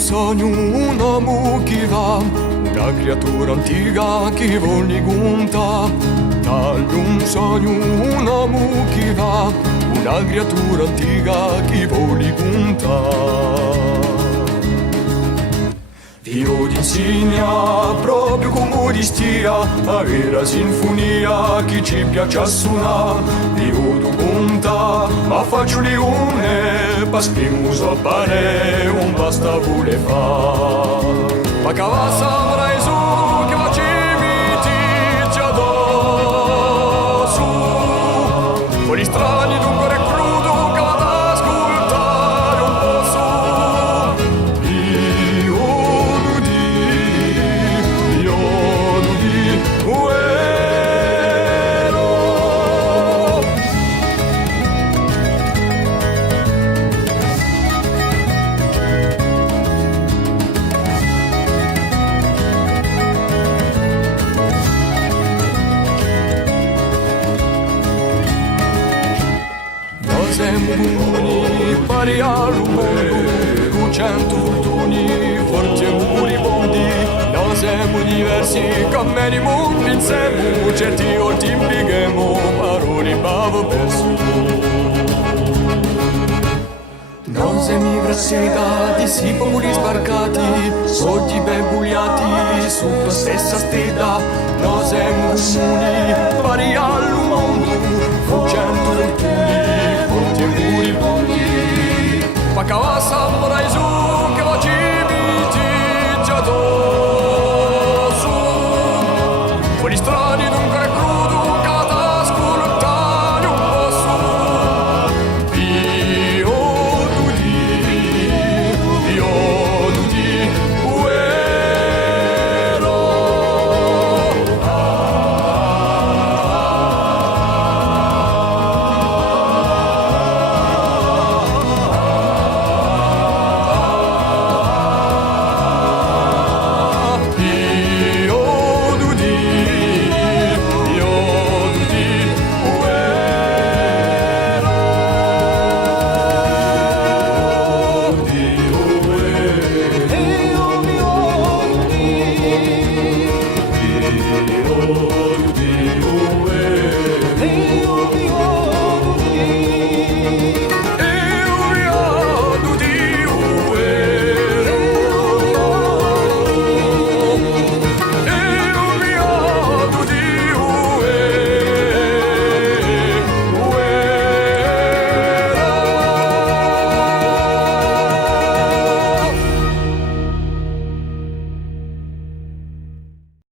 sogno, un uomo che va, una creatura antica che vuole conta. Dagli un sogno, un uomo che va, una creatura antica che vuole conta. Dio ti insegna proprio come ti stia, la vera sinfonia che ci piace suonare. Dio tu conta, ma faccio leone, paschimo so pare, un basta vuole fare. Ma cavassa avrai su, che facemi ti già addosso, fuori strani d'un cuore crudo, che vado ad ascoltare un posso. Siamo comuni, pari al mondo, con 100 fortuni, forti e moribondi. Noi siamo diversi, camminiamo insieme, certi volti impieghiamo parole bavo perso. Noi siamo grassetati, si popoli sbarcati, soggi ben bugliati, sotto stessa stella. Noi siamo comuni, pari al mondo, con 100 fortuni, forti e moribondi. Ma cavassa avrai su, che facemi ti già addosso, fuori strani d'un cuore